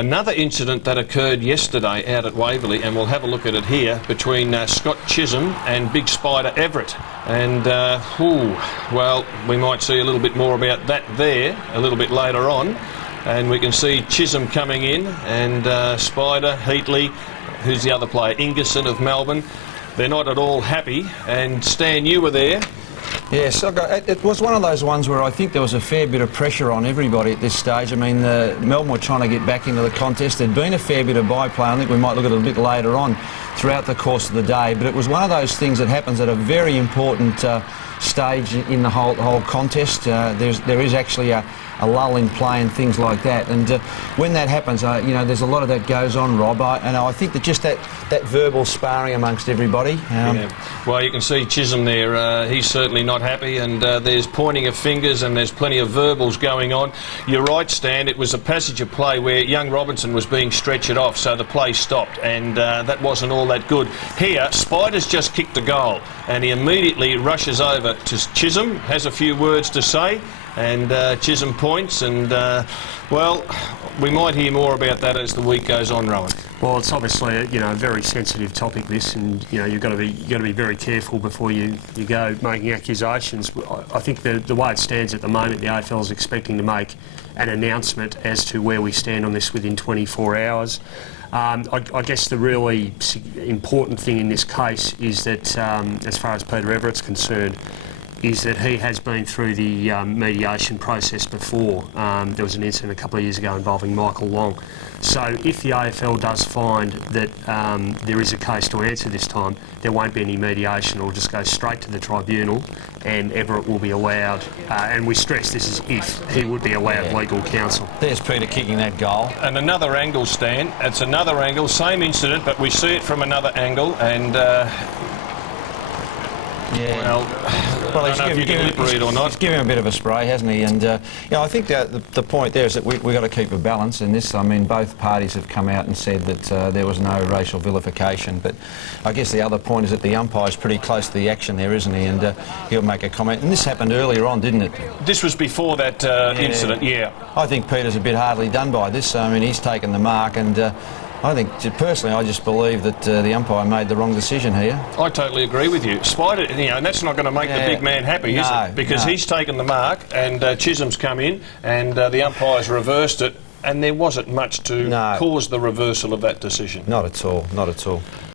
another incident that occurred yesterday out at Waverley, and we'll have a look at it here, between Scott Chisholm and Big Spider Everitt. And, well, we might see a little bit more about that there a little bit later on. And we can see Chisholm coming in, and Spider, Heatley, who's the other player, Ingerson of Melbourne. They're not at all happy. And Stan, you were there. Yes, it was one of those ones where I think there was a fair bit of pressure on everybody at this stage. I mean, Melbourne were trying to get back into the contest. There'd been a fair bit of byplay. I think we might look at it a bit later on throughout the course of the day. But it was one of those things that happens at a very important stage in the whole contest. There is actually a lull in play and things like that. And when that happens, you know, there's a lot of that goes on, Rob. And I think that just that verbal sparring amongst everybody. Yeah. Well, you can see Chisholm there. He's certainly not happy, and there's pointing of fingers and there's plenty of verbals going on. You're right, Stan. It was a passage of play where young Robinson was being stretched off, so the play stopped, and that wasn't all that good. Here, Spider's just kicked a goal, and he immediately rushes over to Chisholm, has a few words to say, and Chisholm points, and well, we might hear more about that as the week goes on, Rowan. Well, it's obviously a very sensitive topic, this, and you've got to be very careful before you go making accusations. I think the way it stands at the moment, the AFL is expecting to make an announcement as to where we stand on this within 24 hours. I guess the really important thing in this case is that, as far as Peter Everitt's concerned, is that he has been through the mediation process before. There was an incident a couple of years ago involving Michael Long. So if the AFL does find that there is a case to answer this time, there won't be any mediation. It'll just go straight to the tribunal, and Everitt will be allowed, and we stress this is if he would be allowed legal counsel. There's Peter kicking that goal. And another angle, Stan. It's another angle, same incident, but we see it from another angle, and well, he's giving him a bit of a spray, hasn't he? And I think that the point there is that we've got to keep a balance in this. I mean, both parties have come out and said that there was no racial vilification, but I guess the other point is that the umpire's pretty close to the action there, isn't he? And he'll make a comment. And this happened earlier on, didn't it? This was before that incident, yeah. I think Peter's a bit hardly done by this. I mean, he's taken the mark, and I think, personally, I just believe that the umpire made the wrong decision here. I totally agree with you. Spider, and that's not going to make the big man happy, is it? Because he's taken the mark, and Chisholm's come in, and the umpire's reversed it, and there wasn't much to cause the reversal of that decision. Not at all, not at all.